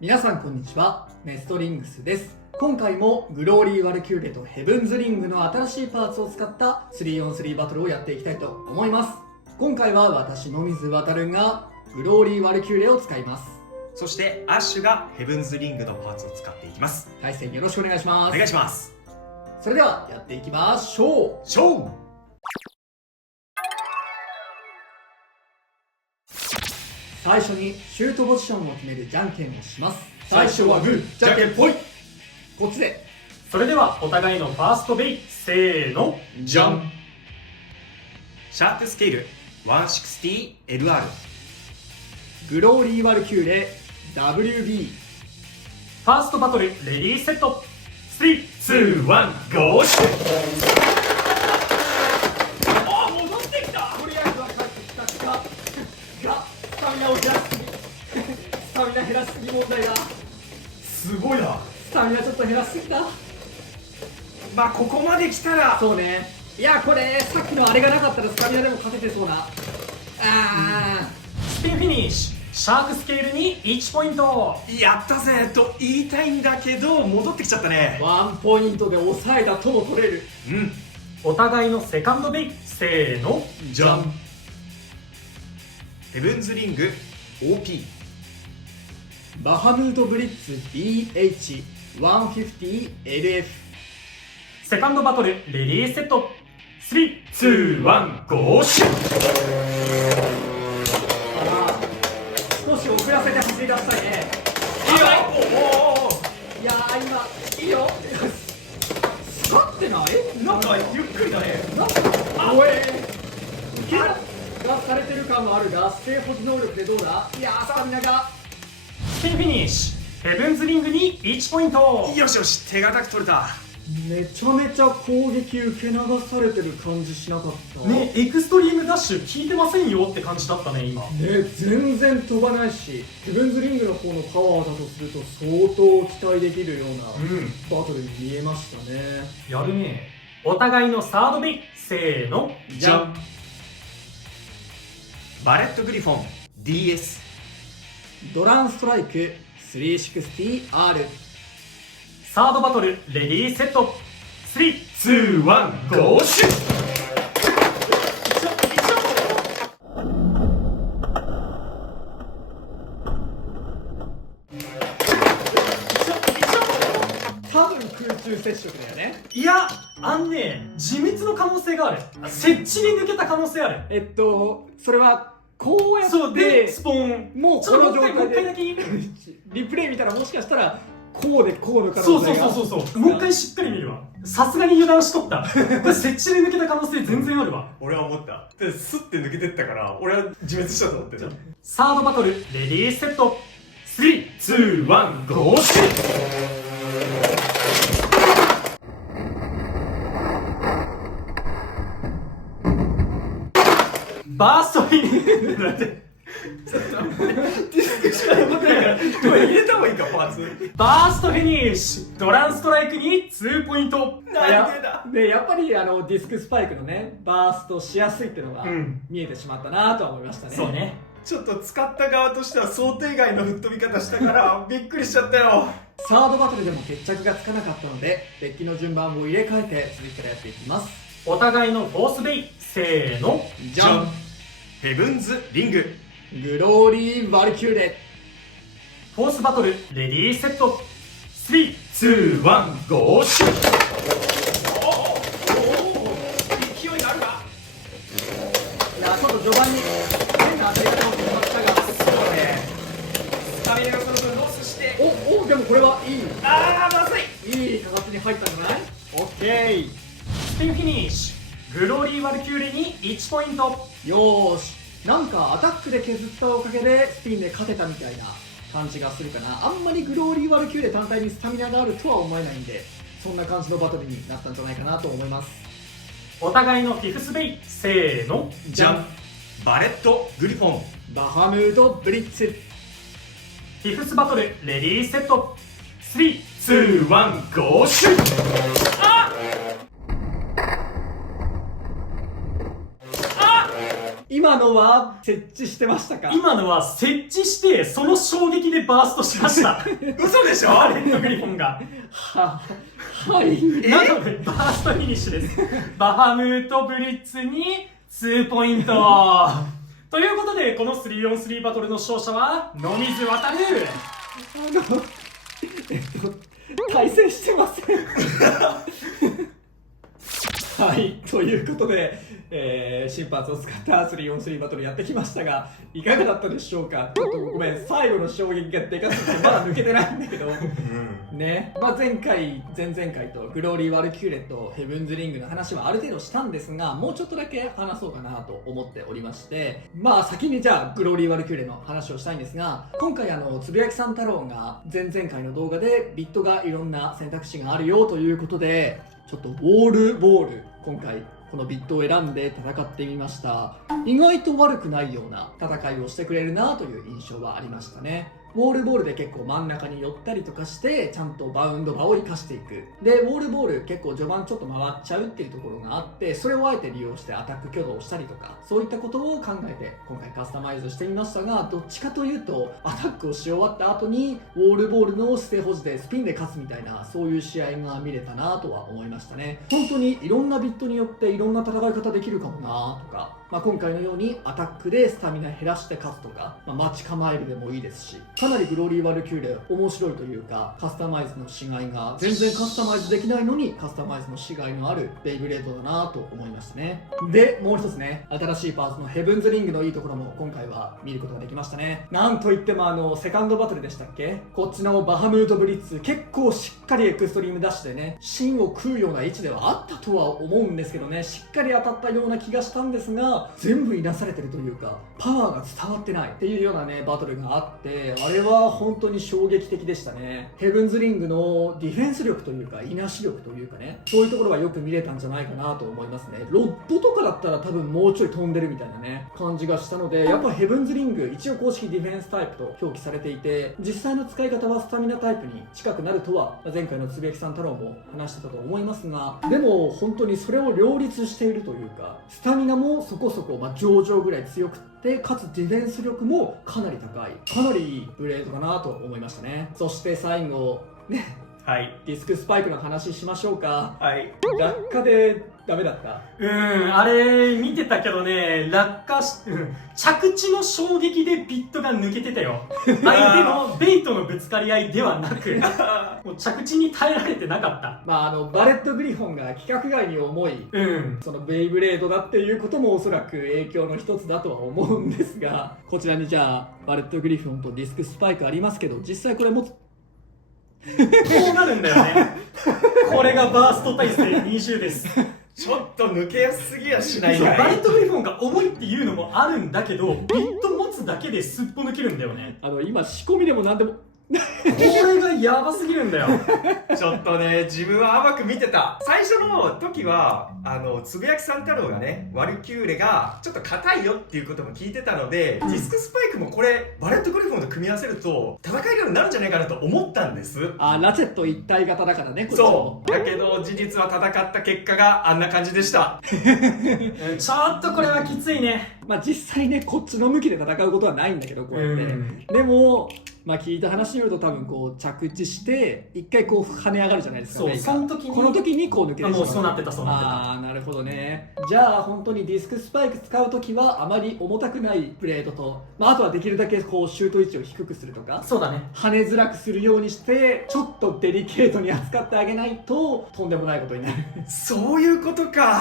皆さんこんにちは、メストリングスです。今回もグローリー・ワルキューレとヘブンズ・リングの新しいパーツを使った 3on3 バトルをやっていきたいと思います。今回は私の水渡るがグローリー・ワルキューレを使います。そしてアッシュがヘブンズ・リングのパーツを使っていきます。対戦よろしくお願いします。お願いします。それではやっていきましょう。最初にシュートポジションを決めるじゃんけんをします。最初はグー、じゃんけんぽい。こっちで。それではお互いのファーストベイ、せーの、じゃん。シャークスケール 160LR グローリー・ワルキューレ WB。 ファーストバトルレディーセット、3、2、1、ゴーシュ。あ、戻ってきた。とりあえずは帰ってきたがスタミナを減らしすぎスタミナ減らしすぎ問題だ。すごいな。スタミナちょっと減らしすぎた。まあここまで来たらそうね。いや、これさっきのあれがなかったらスタミナでも勝ててそうな。スピンフィニッシュ、シャークスケールに1ポイント。やったぜと言いたいんだけど戻ってきちゃったね。ワンポイントで抑えたとも取れる。お互いのセカンドベイ、せーの、じゃん。ヘブンズ・リング OP バハムートブリッツ BH150LF。 セカンドバトルレディーセット、3、2、1、ゴーシュ。少し遅らせて走り出したいね。いいよ。いやー、今いいよ。使ってない？なんかゆっくりだね。なんかおえがされてる感もあるが、ステ保持能力でどうだ？いやー、スタミナが。スピンフィニッシュ、ヘブンズリングに1ポイント。よしよし、手堅く取れた。めちゃめちゃ攻撃受け流されてる感じしなかったね、エクストリームダッシュ効いてませんよって感じだったね、今。ね、全然飛ばないし、ヘブンズリングの方のパワーだとすると相当期待できるようなバトルに見えましたね。やるね。お互いのサードベイ、せーの、じゃん。バレットグリフォン DS ドランストライク 360R。 サードバトルレディーセット、3、2、1、ゴーシュ。多分空中接触だよね。いや、自滅の可能性がある。設置に抜けた可能性ある。それはこうやそうってで、スポーン。もうちょっともう一回だけいい？リプレイ見たらもしかしたらこうでこうの可そう能性が。そう。もう一回しっかり見るわ。さすがに油断しとった。これ設置で抜けた可能性全然あるわ。俺は思った。で、スッて抜けてったから俺は自滅したと思ってる。サードバトルレディーセット、3、2、1、ゴーシュ。バーストフィニッシュ。ディスクしか残ってないからこれ入れた方がいいか、パーツ。バーストフィニッシュ、ドランストライクに2ポイント。なんでだ。で、やっぱりディスクスパイクのね、バーストしやすいっていうのが見えてしまったなとは思いましたね。そうね。ちょっと使った側としては想定外の吹っ飛び方したからびっくりしちゃったよ。サードバトルでも決着がつかなかったので、デッキの順番を入れ替えて続きからやっていきます。お互いのフォースベイ、せーの、じゃん。ヘブンズ・リンググローリー・ワルキューレ。フォースバトルレディーセット、3、2、1、ゴーシュ。勢いがあるが。いや、ちょっと序盤に変な当たり方をしてしまったが、そうね。スタミナがその分ロスして。でもこれはいいまずい。いい形に入ったんじゃない？オッケー。スピンフィニッシュ、グローリー・ワルキューレに1ポイント。よーし、なんかアタックで削ったおかげでスピンで勝てたみたいな感じがするかな。あんまりグローリー・ワルキューレ単体にスタミナがあるとは思えないんで、そんな感じのバトルになったんじゃないかなと思います。お互いのフィフスベイ、せーの、じゃん。バレットグリフォンバハムートブリッツ。フィフスバトルレディーセット、3、2、1、ゴーシュ。今今のは設置してましたか？今のは設置してその衝撃でバーストしました嘘でしょ。バレットグリフォンがはいなのでバーストフィニッシュですバハムートブリッツに2ポイントということでこの 3on3 バトルの勝者は野水航対戦してませんはい、ということで、新パーツを使った 3on3 バトルやってきましたが、いかがだったでしょうか。ちょっとごめん、最後の衝撃がでかすぎてまだ抜けてないんだけどね、まあ、前回、前々回とグローリー・ワルキューレとヘブンズ・リングの話はある程度したんですが、もうちょっとだけ話そうかなと思っておりまして、まあ先にじゃあグローリー・ワルキューレの話をしたいんですが、今回つぶやきさん太郎が前々回の動画でビットがいろんな選択肢があるよということで、ちょっとウォールボール、今回このビットを選んで戦ってみました。意外と悪くないような戦いをしてくれるなという印象はありましたね。ウォールボールで結構真ん中に寄ったりとかしてちゃんとバウンド場を生かしていく。でウォールボール結構序盤ちょっと回っちゃうっていうところがあって、それをあえて利用してアタック挙動をしたりとか、そういったことを考えて今回カスタマイズしてみましたが、どっちかというとアタックをし終わった後にウォールボールの捨て保持でスピンで勝つみたいな、そういう試合が見れたなとは思いましたね。本当にいろんなビットによっていろんな戦い方できるかもなとか、まあ、今回のようにアタックでスタミナ減らして勝つとか、まあ、待ち構えるでもいいですし、かなりグローリー・ワルキューレ面白いというか、カスタマイズのしがいが全然カスタマイズできないのにカスタマイズのしがいのあるベイブレードだなと思いましたね。でもう一つね、新しいパーツのヘブンズ・リングのいいところも今回は見ることができましたね。なんといってもセカンドバトルでしたっけ、こっちのバハムートブリッツ結構しっかりエクストリームダッシュでね、芯を食うような位置ではあったとは思うんですけどね、しっかり当たったような気がしたんですが、全部いなされてるというかパワーが伝わってないっていうようなねバトルがあって、あれは本当に衝撃的でしたね。ヘブンズリングのディフェンス力というかいなし力というかね、そういうところはよく見れたんじゃないかなと思いますね。ロッドとかだったら多分もうちょい飛んでるみたいなね感じがしたので、やっぱヘブンズリング一応公式ディフェンスタイプと表記されていて、実際の使い方はスタミナタイプに近くなるとは前回のつぶやきさん太郎も話してたと思いますが、でも本当にそれを両立しているというか、スタミナもそこそこ、上々ぐらい強くて、かつディフェンス力もかなり高い、かなりいいブレードだなと思いましたね。そして最後ね、はい、ディスクスパイクの話しましょうか。はい。落下でダメだった。あれ見てたけどね、落下し、着地の衝撃でビットが抜けてたよ相手のベイトのぶつかり合いではなくもう着地に耐えられてなかった。バレットグリフォンが規格外に重い、そのベイブレードだっていうこともおそらく影響の一つだとは思うんですが、こちらにじゃあバレットグリフォンとディスクスパイクありますけど、実際これもこうなるんだよねこれがバースト耐性20ですちょっと抜けやすすぎやしないそうかい。バレットグリフォンが重いっていうのもあるんだけど、ビット持つだけですっぽ抜けるんだよね。今仕込みでも何でもこれがヤバすぎるんだよちょっとね、自分は甘く見てた。最初の時はつぶやきさん太郎がね、ワルキューレがちょっと硬いよっていうことも聞いてたので、ディスクスパイクもこれバレットグリフォンと組み合わせると戦えるようになるんじゃないかなと思ったんです。ラチェット一体型だからね、こっちそうだけど事実は戦った結果があんな感じでしたちょっとこれはきついね。実際ね、こっちの向きで戦うことはないんだけど、こうやってでも聞いた話によると多分こう着地して一回こう跳ね上がるじゃないですか。そう、その時にこの時にこう抜けてしまう。もうそうなってたそうなってた。なるほどね。じゃあ本当にディスクスパイク使う時はあまり重たくないプレートと、あとはできるだけこうシュート位置を低くするとか、そうだね、跳ねづらくするようにしてちょっとデリケートに扱ってあげないととんでもないことになるそういうことか。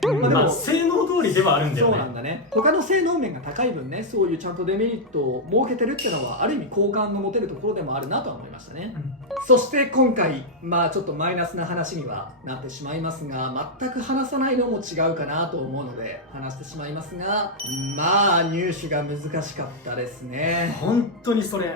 でも性能通りではあるんだよね。そうなんだね。他の性能面が高い分ね、そういうちゃんとデメリットを設けてるっていうのはある意味好感の持てるところでもあるなとは思いましたね。そして今回ちょっとマイナスな話にはなってしまいますが、全く話さないのも違うかなと思うので話してしまいますが、入手が難しかったですね。本当にそれ、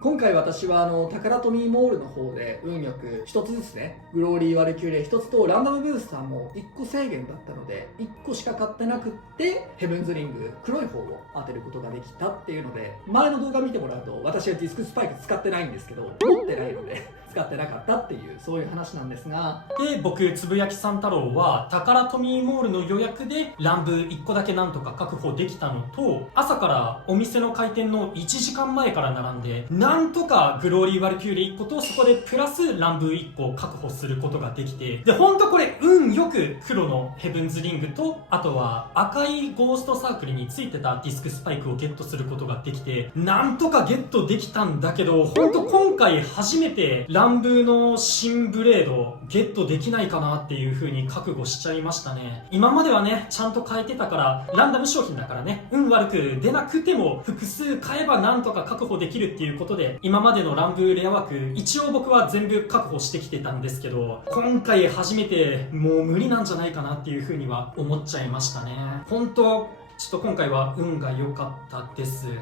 今回私はタカラトミーモールの方で運よく1つずつね、グローリー・ワルキューレ1つとランダムブースターも1個制限だったので1個しか買ってなくって、ヘブンズリング黒い方を当てることができたっていうので、前の動画見てもらうと私はディスクスパイク使ってないんですけど、持ってないので使ってなかったっていうそういう話なんですが、で、僕、つぶやきさん太郎は、タカラトミーモールの予約で乱舞1個だけなんとか確保できたのと、朝からお店の開店の1時間前から並んで、なんとかグローリーワルキューレ1個と、そこでプラス乱舞1個確保することができて、で、ほんとこれ、運よく黒のヘブンズリングと、あとは赤いゴーストサークルについてたディスクスパイクをゲットすることができて、なんとかゲットできたんだけど、ほんと今回初めて乱舞の新ブレードゲットできないかなっていう風に覚悟しちゃいましたね。今まではね、ちゃんと変えてたから、ランダム商品だからね、運悪く出なくても複数買えばなんとか確保できるっていうことで、今までの乱舞レア枠、一応僕は全部確保してきてたんですけど、今回初めてもう無理なんじゃないかなっていう風には思っちゃいましたね。本当ちょっと今回は運が良かったです。本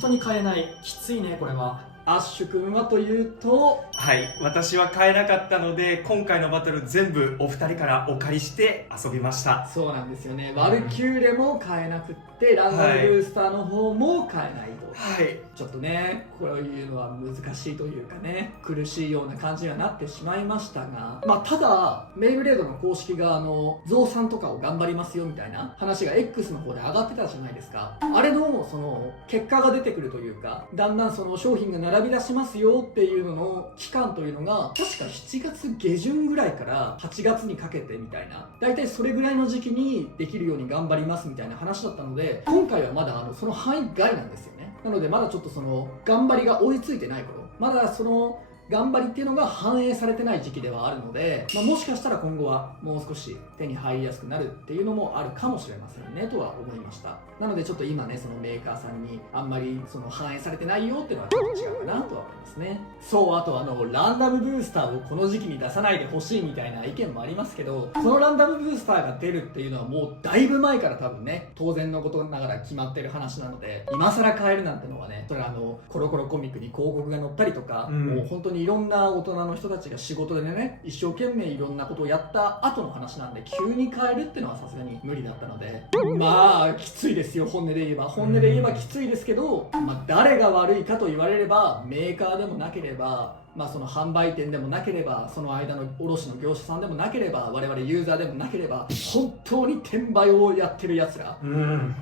当に買えない。きついね、これは。アッシュ君はというと、はい、私は買えなかったので今回のバトル全部お二人からお借りして遊びました。そうなんですよね。ワルキューレも買えなくって、ランダムブースターの方も買えないと。はい、ちょっとね、こういうのは難しいというかね、苦しいような感じにはなってしまいましたが、まあただ、メイブレードの公式側の増産とかを頑張りますよみたいな話が X の方で上がってたじゃないですか。あれのその結果が出てくるというか、だんだんその商品が並び出しますよっていうのの期間というのが、確か7月下旬ぐらいから8月にかけてみたいな、だいたいそれぐらいの時期にできるように頑張りますみたいな話だったので、今回はまだその範囲外なんですよね。なのでまだちょっとその頑張りが追いついてない頃、まだその頑張りっていうのが反映されてない時期ではあるので、もしかしたら今後はもう少し手に入りやすくなるっていうのもあるかもしれませんねとは思いました。なのでちょっと今ね、そのメーカーさんにあんまりその反映されてないよっていうのはちょっと違うかなとは思いますね。そう、あとランダムブースターをこの時期に出さないでほしいみたいな意見もありますけど、そのランダムブースターが出るっていうのはもうだいぶ前から多分ね、当然のことながら決まってる話なので、今更変えるなんてのはね、それはコロコロコミックに広告が載ったりとか、もう本当にいろんな大人の人たちが仕事でね、一生懸命いろんなことをやった後の話なんで、急に変えるっていうのはさすがに無理だったので、まあきついですよ。本音で言えばきついですけど、誰が悪いかと言われればメーカーでもなければ、その販売店でもなければ、その間の卸の業者さんでもなければ、我々ユーザーでもなければ、本当に転売をやってるやつら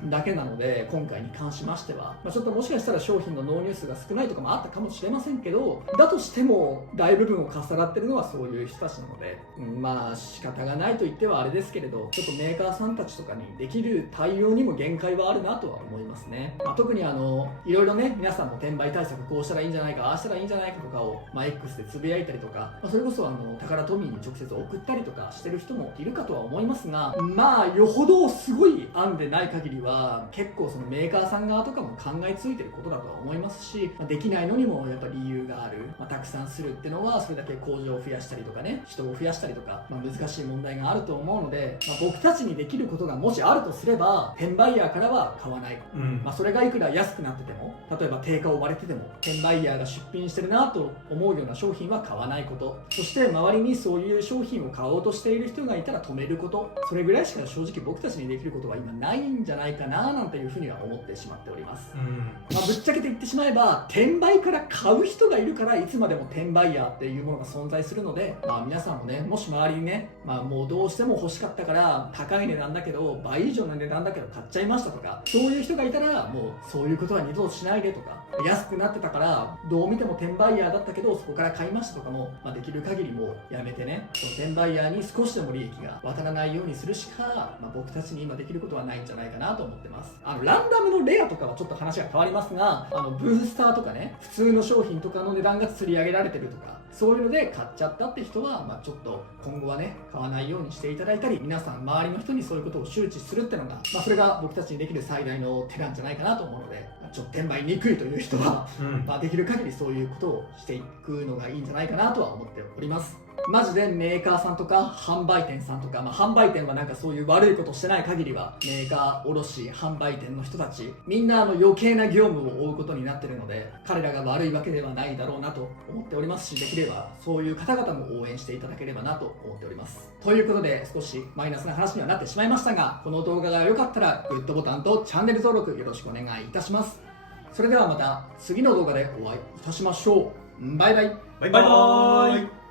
だけなので、今回に関しましては、ちょっともしかしたら商品の納入数が少ないとかもあったかもしれませんけど、だとしても大部分をかっさらってるのはそういう人たちなので、仕方がないと言ってはあれですけれど、ちょっとメーカーさんたちとかにできる対応にも限界はあるなとは思いますね。特にいろいろね、皆さんも転売対策こうしたらいいんじゃないか、ああしたらいいんじゃないかとかを、X でつぶやいたりとか、それこそタカラトミーに直接送ったりとかしてる人もいるかとは思いますが、よほどすごい案でない限りは結構そのメーカーさん側とかも考えついてることだとは思いますし、できないのにもやっぱ理由がある、たくさんするってのはそれだけ工場を増やしたりとかね、人を増やしたりとか、難しい問題があると思うので、僕たちにできることがもしあるとすれば、転売ヤーからは買わない、それがいくら安くなってても、例えば定価を割れてても、転売ヤーが出品してるなと思うような商品は買わないこと、そして周りにそういう商品を買おうとしている人がいたら止めること、それぐらいしか正直僕たちにできることは今ないんじゃないかななんていうふうには思ってしまっております。ぶっちゃけて言ってしまえば、転売から買う人がいるからいつまでも転売ヤーっていうものが存在するので、皆さんもね、もし周りにね、もうどうしても欲しかったから高い値段だけど倍以上の値段だけど買っちゃいましたとか、そういう人がいたらもうそういうことは二度としないでとか、安くなってたからどう見ても転売ヤーだったけどそこから買いましたとかも、できる限りもうやめてね、その転売ヤーに少しでも利益が渡らないようにするしか、僕たちに今できることはないんじゃないかなと思ってます。ランダムのレアとかはちょっと話が変わりますが、ブースターとかね、普通の商品とかの値段が釣り上げられてるとか、そういうので買っちゃったって人は、ちょっと今後はね、買わないようにしていただいたり、皆さん周りの人にそういうことを周知するってのが、それが僕たちにできる最大の手なんじゃないかなと思うので、ちょっと転売にくいという人は、できる限りそういうことをしていくのがいいんじゃないかなとは思っております。マジでメーカーさんとか販売店さんとか、販売店はなんかそういう悪いことしてない限りは、メーカー、卸、販売店の人たち、みんな余計な業務を負うことになっているので、彼らが悪いわけではないだろうなと思っておりますし、できればそういう方々も応援していただければなと思っております。ということで、少しマイナスな話にはなってしまいましたが、この動画が良かったらグッドボタンとチャンネル登録よろしくお願いいたします。それではまた次の動画でお会いいたしましょう。バイバイ。バイバイバイ。